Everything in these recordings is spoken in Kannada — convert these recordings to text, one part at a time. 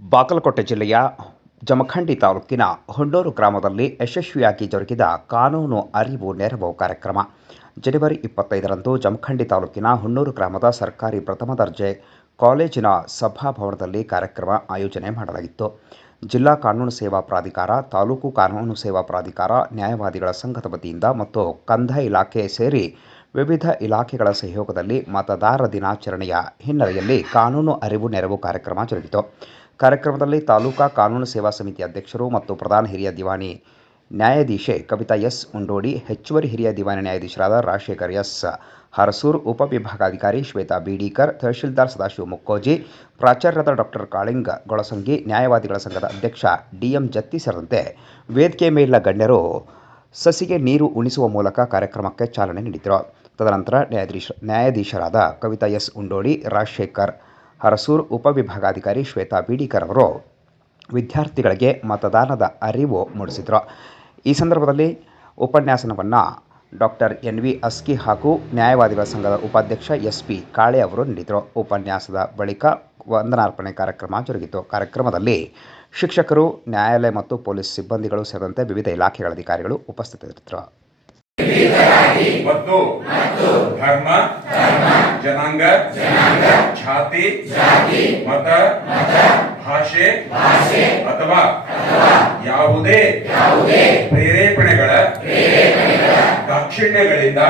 ಬಾಗಲಕೋಟೆ ಜಿಲ್ಲೆಯ ಜಮಖಂಡಿ ತಾಲೂಕಿನ ಹೊಂಡೂರು ಗ್ರಾಮದಲ್ಲಿ ಯಶಸ್ವಿಯಾಗಿ ಜರುಗಿದ ಕಾನೂನು ಅರಿವು ನೆರವು ಕಾರ್ಯಕ್ರಮ. ಜನವರಿ ಇಪ್ಪತ್ತೈದರಂದು ಜಮಖಂಡಿ ತಾಲೂಕಿನ ಹುಣ್ಣೂರು ಗ್ರಾಮದ ಸರ್ಕಾರಿ ಪ್ರಥಮ ದರ್ಜೆ ಕಾಲೇಜಿನ ಸಭಾಭವನದಲ್ಲಿ ಕಾರ್ಯಕ್ರಮ ಆಯೋಜನೆ ಮಾಡಲಾಗಿತ್ತು. ಜಿಲ್ಲಾ ಕಾನೂನು ಸೇವಾ ಪ್ರಾಧಿಕಾರ, ತಾಲೂಕು ಕಾನೂನು ಸೇವಾ ಪ್ರಾಧಿಕಾರ, ನ್ಯಾಯವಾದಿಗಳ ಸಂಘದ ವತಿಯಿಂದ ಮತ್ತು ಕಂದಾಯ ಇಲಾಖೆ ಸೇರಿ ವಿವಿಧ ಇಲಾಖೆಗಳ ಸಹಯೋಗದಲ್ಲಿ ಮತದಾರ ದಿನಾಚರಣೆಯ ಹಿನ್ನೆಲೆಯಲ್ಲಿ ಕಾನೂನು ಅರಿವು ನೆರವು ಕಾರ್ಯಕ್ರಮ ಜರುಗಿತು. ಕಾರ್ಯಕ್ರಮದಲ್ಲಿ ತಾಲೂಕಾ ಕಾನೂನು ಸೇವಾ ಸಮಿತಿ ಅಧ್ಯಕ್ಷರು ಮತ್ತು ಪ್ರಧಾನ ಹಿರಿಯ ದಿವಾಣಿ ನ್ಯಾಯಾಧೀಶೆ ಕವಿತಾ ಎಸ್ ಉಂಡೋಡಿ, ಹೆಚ್ಚುವರಿ ಹಿರಿಯ ದಿವಾಣಿ ನ್ಯಾಯಾಧೀಶರಾದ ರಾಜಶೇಖರ್ ಎಸ್ ಹರಸೂರ್ ಉಪವಿಭಾಗಾಧಿಕಾರಿ ಶ್ವೇತಾ ಬಿಡೀಕರ್, ತಹಶೀಲ್ದಾರ್ ಸದಾಶಿವ ಮುಕ್ಕೋಜಿ, ಪ್ರಾಚಾರ್ಯರಾದ ಡಾಕ್ಟರ್ ಕಾಳಿಂಗ ಗೊಳಸಂಗಿ, ನ್ಯಾಯವಾದಿಗಳ ಸಂಘದ ಅಧ್ಯಕ್ಷ ಡಿಎಂ ಜತ್ತಿ ಸೇರಿದಂತೆ ವೇದಿಕೆ ಮೇಲಿನ ಗಣ್ಯರು ಸಸಿಗೆ ನೀರು ಉಣಿಸುವ ಮೂಲಕ ಕಾರ್ಯಕ್ರಮಕ್ಕೆ ಚಾಲನೆ ನೀಡಿದರು ತದನಂತರ ನ್ಯಾಯಾಧೀಶ, ನ್ಯಾಯಾಧೀಶರಾದ ಕವಿತಾ ಎಸ್ ಉಂಡೋಡಿ, ರಾಜಶೇಖರ್ ಹರಸೂರ್ ಉಪವಿಭಾಗಾಧಿಕಾರಿ ಶ್ವೇತಾ ಬಿಡಿಕರ್ ಅವರು ವಿದ್ಯಾರ್ಥಿಗಳಿಗೆ ಮತದಾನದ ಅರಿವು ಮೂಡಿಸಿದರು. ಈ ಸಂದರ್ಭದಲ್ಲಿ ಉಪನ್ಯಾಸನವನ್ನು ಡಾಕ್ಟರ್ ಎನ್ ವಿ ಅಸ್ಕಿ ಹಾಗೂ ನ್ಯಾಯವಾದಿಗಳ ಸಂಘದ ಉಪಾಧ್ಯಕ್ಷ ಎಸ್ ಪಿ ಕಾಳೆ ಅವರು ನೀಡಿದರು. ಉಪನ್ಯಾಸದ ಬಳಿಕ ವಂದನಾರ್ಪಣೆ ಕಾರ್ಯಕ್ರಮ ಜರುಗಿತು. ಕಾರ್ಯಕ್ರಮದಲ್ಲಿ ಶಿಕ್ಷಕರು, ನ್ಯಾಯಾಲಯ ಮತ್ತು ಪೊಲೀಸ್ ಸಿಬ್ಬಂದಿಗಳು ಸೇರಿದಂತೆ ವಿವಿಧ ಇಲಾಖೆಗಳ ಅಧಿಕಾರಿಗಳು ಉಪಸ್ಥಿತರಿದ್ದರು. ಮತ್ತು ಧರ್ಮ, ಜನಾಂಗ ಜಾತಿ ಮತ ಭಾಷೆ ಅಥವಾ ಯಾವುದೇ ಪ್ರೇರೇಪಣೆಗಳ ದಾಕ್ಷಿಣ್ಯಗಳಿಂದ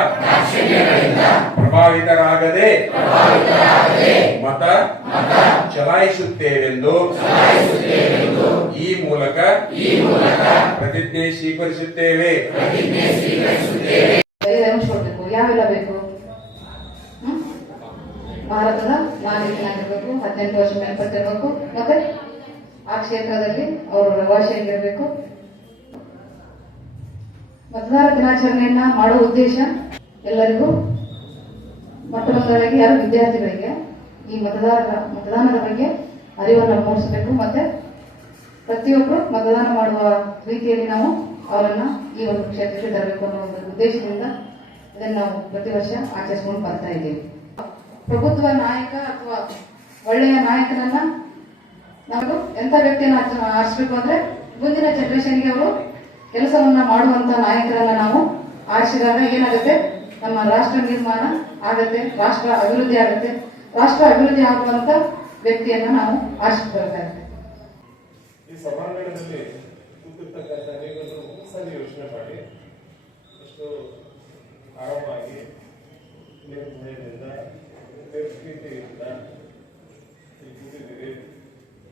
ಪ್ರಭಾವಿತರಾಗದೆ ಮತ ಚಲಾಯಿಸುತ್ತೇವೆಂದು ಈ ಮೂಲಕ ಪ್ರತಿಜ್ಞೆ ಸ್ವೀಕರಿಸುತ್ತೇವೆ. ಯಾವೆಲ್ಲ ಬೇಕು? ಭಾರತದ ನಾಗರಿಕನಾಗಿರ್ಬೇಕು ಹದಿನೆಂಟು ವರ್ಷ ಮೇಲ್ಪಟ್ಟಿರ್ಬೇಕು, ಮತ್ತೆ ಆ ಕ್ಷೇತ್ರದಲ್ಲಿ ಅವರು ರವಾಶಿಯಾಗಿರ್ಬೇಕು ಮತದಾರ ದಿನಾಚರಣೆಯನ್ನ ಮಾಡುವ ಉದ್ದೇಶ ಎಲ್ಲರಿಗೂ ಮೊಟ್ಟ ಮೊದಲಾಗಿ ಯಾರು ವಿದ್ಯಾರ್ಥಿಗಳಿಗೆ ಈ ಮತದಾರರ, ಮತದಾನದ ಬಗ್ಗೆ ಅರಿವನ್ನು ಮೂಡಿಸಬೇಕು, ಮತ್ತೆ ಪ್ರತಿಯೊಬ್ಬರು ಮತದಾನ ಮಾಡುವ ರೀತಿಯಲ್ಲಿ ನಾವು ಅವರನ್ನ ಈ ಒಂದು ಕ್ಷೇತ್ರಕ್ಕೆ ತರಬೇಕು ಅನ್ನೋ ಒಂದು ಉದ್ದೇಶದಿಂದ ಇದನ್ನು ನಾವು ಪ್ರತಿ ವರ್ಷ ಆಚರಿಸ್ಕೊಂಡು ಬರ್ತಾ ಇದ್ದೀವಿ. ಪ್ರಭುತ್ವ ನಾಯಕ ಅಥವಾ ಒಳ್ಳೆಯ ನಾಯಕನನ್ನ ನಾವು ಎಂತ ವ್ಯಕ್ತಿಯನ್ನ ಆರಿಸ್ಬೇಕು ಅಂದ್ರೆ ಮುಂದಿನ ಜನರೇಷನ್ಗೆ ಅವರು ಕೆಲಸವನ್ನ ಮಾಡುವಂತ ನಾಯಕರನ್ನ ನಾವು ಆರಿಸಿದಾಗ ಏನಾಗುತ್ತೆ? ನಮ್ಮ ರಾಷ್ಟ್ರ ನಿರ್ಮಾಣ ಆಗತ್ತೆ, ರಾಷ್ಟ್ರ ಅಭಿವೃದ್ಧಿ ಆಗುತ್ತೆ. ರಾಷ್ಟ್ರ ಅಭಿವೃದ್ಧಿ ಆಗುವಂತ ವ್ಯಕ್ತಿಯನ್ನ ನಾವು ಆರಿಸ್ಕೊಳ್ಬೇಕಾಗುತ್ತೆ ಈ ಯೋಚನೆ ಮಾಡಿ ಎಷ್ಟು ಆರಾಮಾಗಿ ಇಲ್ಲಿ ಕೂತಿದ್ದೀರಿ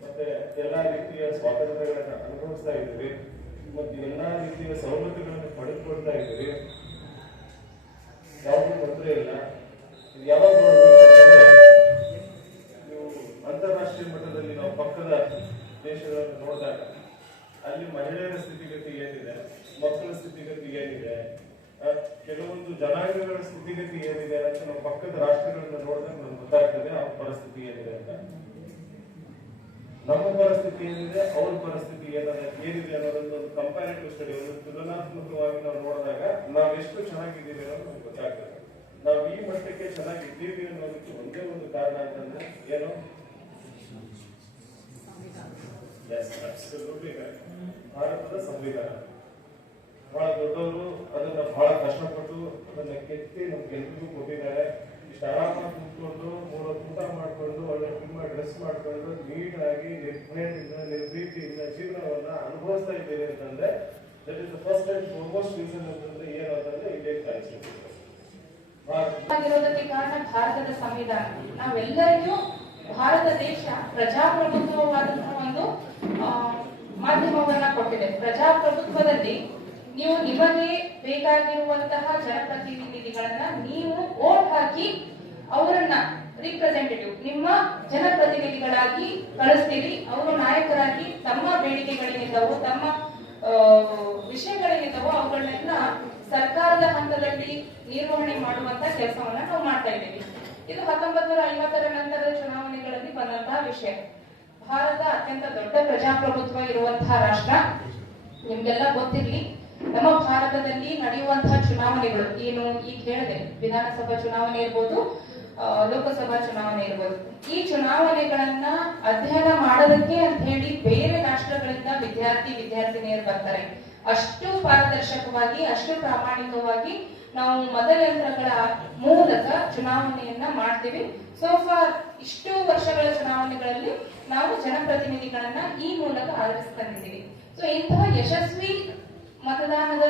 ಮತ್ತೆ ಎಲ್ಲ ರೀತಿಯ ಸ್ವಾತಂತ್ರ್ಯಗಳನ್ನು ಅನುಭವಿಸ್ತಾ ಇದ್ದೀರಿ ಮತ್ತು ಎಲ್ಲ ರೀತಿಯ ಸವಲತ್ತುಗಳನ್ನು ಪಡೆದುಕೊಳ್ತಾ ಇದ್ದೀರಿ ಯಾವುದೂ ತೊಂದರೆ ಇಲ್ಲ. ಯಾವಾಗ ನೀವು ಅಂತಾರಾಷ್ಟ್ರೀಯ ಮಟ್ಟದಲ್ಲಿ ನಾವು ಪಕ್ಕದ ದೇಶಗಳನ್ನು ನೋಡಿದಾಗ ಅಲ್ಲಿ ಮಹಿಳೆಯರ ಸ್ಥಿತಿಗತಿ ಏನಿದೆ, ಮಕ್ಕಳ ಸ್ಥಿತಿಗತಿ ಏನಿದೆ ಕೆಲವೊಂದು ಜನಾಂಗಗಳ ಸ್ಥಿತಿಗತಿ ಏನಿದೆ ಅಂತ ನಾವು ಪಕ್ಕದ ರಾಷ್ಟ್ರಗಳನ್ನ ನೋಡಿದಾಗ ನಮ್ಗೆ ಗೊತ್ತಾಗ್ತದೆ, ಅವ್ರ ಪರಿಸ್ಥಿತಿ ಏನಿದೆ ಅಂತ. ನಮ್ಮ ಪರಿಸ್ಥಿತಿ ಏನಿದೆ, ಅವ್ರ ಪರಿಸ್ಥಿತಿ ಏನಿದೆ ಏನಿದೆ ಅನ್ನೋದೊಂದು ಒಂದು ಕಂಪ್ಯಾರಿಟಿವ್ ಸ್ಟಡಿ ಒಂದು ತುಲನಾತ್ಮಕವಾಗಿ ನಾವು ನೋಡಿದಾಗ ನಾವೆಷ್ಟು ಚೆನ್ನಾಗಿದ್ದೀವಿ ಅನ್ನೋದು ನಮ್ಗೆ ಗೊತ್ತಾಗ್ತದೆ. ನಾವು ಈ ಮಟ್ಟಕ್ಕೆ ಚೆನ್ನಾಗಿದ್ದೀವಿ ಅನ್ನೋದಕ್ಕೆ ಒಂದೇ ಒಂದು ಕಾರಣ ಅಂತಂದ್ರೆ ಏನು. ಭಾರತದ ಸಂವಿಧಾನ. ಬಹಳ ದೊಡ್ಡವರು, ಅದನ್ನ ಬಹಳ ಕಷ್ಟಪಟ್ಟು ಅದನ್ನ ಕೆತ್ತಿ ನಮ್ಗೆಲ್ರಿಗೂ ಕೊಟ್ಟಿದ್ದಾರೆ. ಇಷ್ಟು ಆರಾಮಾಗಿ ಕುತ್ಕೊಂಡು ಮೂರು ಊಟ ಮಾಡ್ಕೊಂಡು, ಒಳ್ಳೆ ತುಂಬ ಡ್ರೆಸ್ ಮಾಡ್ಕೊಂಡು, ನೀಟಾಗಿ ನಿರ್ಭಯದಿಂದ, ನಿರ್ಭೀತಿಯಿಂದ ಜೀವನವನ್ನ ಅನುಭವಿಸ್ತಾ ಇದ್ದೀರಿ ಅಂತಂದ್ರೆ that is the first and foremost reason ಅಂತಂದ್ರೆ ಏನು ಅಂತಂದ್ರೆ ಕಾನ್ಸ್ಟಿಟ್ಯೂಷನ್ ಆಗಿರೋದಕ್ಕೆ ಕಾರಣ ಭಾರತದ ಸಂವಿಧಾನ. ನಾವೆಲ್ಲರಿಗೂ ಭಾರತ ದೇಶ ಪ್ರಜಾಪ್ರಭುತ್ವವಾದಂತಹ ಒಂದು ಮಾಧ್ಯಮವನ್ನ ಕೊಟ್ಟಿದೆ. ಪ್ರಜಾಪ್ರಭುತ್ವದಲ್ಲಿ ನೀವು ನಿಮಗೆ ಬೇಕಾಗಿರುವಂತಹ ಜನಪ್ರತಿನಿಧಿಗಳನ್ನ ನೀವು ಓಟ್ ಹಾಕಿ ಅವರನ್ನ ರಿಪ್ರೆಸೆಂಟೇಟಿವ್ ನಿಮ್ಮ ಜನಪ್ರತಿನಿಧಿಗಳಾಗಿ ಕಳಿಸ್ತೀರಿ. ಅವರು ನಾಯಕರಾಗಿ ತಮ್ಮ ಬೇಡಿಕೆಗಳೇನಿದ್ದಾವೋ ತಮ್ಮ ವಿಷಯಗಳೇನಿದ್ದವೋ ಅವುಗಳನ್ನೆಲ್ಲ ಸರ್ಕಾರದ ಹಂತದಲ್ಲಿ ನಿರ್ವಹಣೆ ಮಾಡುವಂತ ಕೆಲಸವನ್ನ ನಾವು ಮಾಡ್ತಾ ಇದ್ದೀವಿ. ಇದು ಹತ್ತೊಂಬತ್ತು ನೂರ ಐವತ್ತರ ನಂತರದ ಚುನಾವಣೆಗಳಲ್ಲಿ ಬಂದಂತಹ ವಿಷಯ. ಭಾರತ ಅತ್ಯಂತ ದೊಡ್ಡ ಪ್ರಜಾಪ್ರಭುತ್ವ ಇರುವಂತಹ ರಾಷ್ಟ್ರ. ನಿಮ್ಗೆಲ್ಲ ಗೊತ್ತಿರ್ಲಿ. ನಮ್ಮ ಭಾರತದಲ್ಲಿ ನಡೆಯುವಂತಹ ಚುನಾವಣೆಗಳು, ಏನು ಈಗ ಹೇಳಿದೆ, ವಿಧಾನಸಭಾ ಚುನಾವಣೆ ಇರ್ಬೋದು ಲೋಕಸಭಾ ಚುನಾವಣೆ ಇರ್ಬೋದು, ಈ ಚುನಾವಣೆಗಳನ್ನ ಅಧ್ಯಯನ ಮಾಡೋದಕ್ಕೆ ಅಂತ ಹೇಳಿ ಬೇರೆ ರಾಷ್ಟ್ರಗಳಿಂದ ವಿದ್ಯಾರ್ಥಿ, ವಿದ್ಯಾರ್ಥಿನಿಯರು ಬರ್ತಾರೆ. ಅಷ್ಟು ಪಾರದರ್ಶಕವಾಗಿ, ಅಷ್ಟು ಪ್ರಾಮಾಣಿಕವಾಗಿ ನಾವು ಮತಯಂತ್ರಗಳ ಮೂಲಕ ಚುನಾವಣೆಯನ್ನ ಮಾಡ್ತೀವಿ. ಸೋ ಫಾರ್ ಇಷ್ಟು ವರ್ಷಗಳ ಚುನಾವಣೆಗಳಲ್ಲಿ ನಾವು ಜನಪ್ರತಿನಿಧಿಗಳನ್ನ ಈ ಮೂಲಕ ಆರಿಸ್ಕೊಂಡಿದ್ದೀವಿ ಸೊ ಇಂತಹ ಯಶಸ್ವಿ ಮತದಾನದ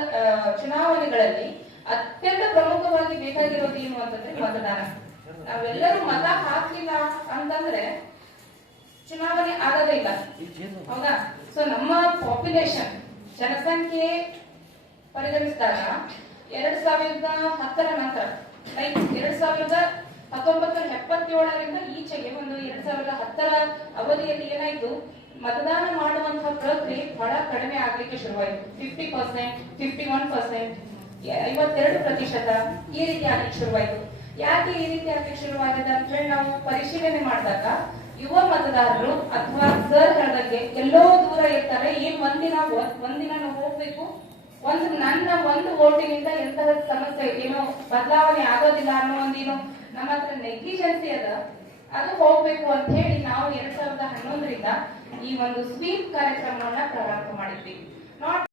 ಚುನಾವಣೆಗಳಲ್ಲಿ ಅತ್ಯಂತ ಪ್ರಮುಖವಾಗಿ ಬೇಕಾಗಿರೋದು ಏನು ಅಂತಂದ್ರೆ ಮತದಾನ. ನಾವೆಲ್ಲರೂ ಮತ ಹಾಕ್ಲಿಲ್ಲ ಅಂತಂದ್ರೆ ಚುನಾವಣೆ ಆಗೋದೇ ಇಲ್ಲ. ಹೌದಾ? ಸೊ ನಮ್ಮ ಪಾಪ್ಯುಲೇಷನ್ ಜನಸಂಖ್ಯೆ ಪರಿಗಣಿಸಿದಾಗ ಎರಡ್ ಸಾವಿರದ ಹತ್ತರ ನಂತರ ಲೈಕ್ ಎರಡ್ ಸಾವಿರದ ಹತ್ತೊಂಬತ್ತು ಎಪ್ಪತ್ತೇಳರಿಂದ ಈಚೆಗೆ ಒಂದು ಎರಡ್ ಸಾವಿರದ ಹತ್ತರ ಅವಧಿಯಲ್ಲಿ ಏನಾಯ್ತು? ಮತದಾನ ಮಾಡುವಂತಹ ಪ್ರಕ್ರಿಯೆ ಬಹಳ ಕಡಿಮೆ ಆಗ್ಲಿಕ್ಕೆ ಶುರುವಾಯಿತು. Fifty percent fifty one percent ಐವತ್ತೆರಡು ಪ್ರತಿಶತ ಈ ರೀತಿ ಆಗ್ಲಿಕ್ಕೆ ಶುರುವಾಯಿತು. ಯಾಕೆ ಈ ರೀತಿ ಆಗ್ಲಿಕ್ಕೆ ಶುರುವಾಗಿದೆ ಅಂತ ಹೇಳಿ ನಾವು ಪರಿಶೀಲನೆ ಮಾಡಿದಾಗ ಯುವ ಮತದಾರರು ಅಥವಾ ಸರ್ ಹೇಳ್ದಂಗೆ ಎಲ್ಲೋ ದೂರ ಇರ್ತಾರೆ. ಏನ್ ಒಂದಿನ ಒಂದಿನ ನಾವು ಹೋಗ್ಬೇಕು. ಒಂದು ನನ್ನ ಒಂದು ಓಟಿನಿಂದ ಎಂತಹ ಸಮಸ್ಯೆ, ಏನೋ ಬದಲಾವಣೆ ಆಗೋದಿಲ್ಲ ಅನ್ನೋ ಒಂದೇನು ನಮ್ಮ ಹತ್ರ ನೆಗ್ಲಿಜೆನ್ಸಿ ಅದ. ಅದು ಹೋಗ್ಬೇಕು ಅಂತ ಹೇಳಿ ನಾವು ಎರಡ್ ಸಾವಿರದ ಹನ್ನೊಂದರಿಂದ ಈ ಒಂದು ಸ್ವೀಪ್ ಕಾರ್ಯಕ್ರಮವನ್ನ ಪ್ರಾರಂಭ ಮಾಡಿದ್ವಿ.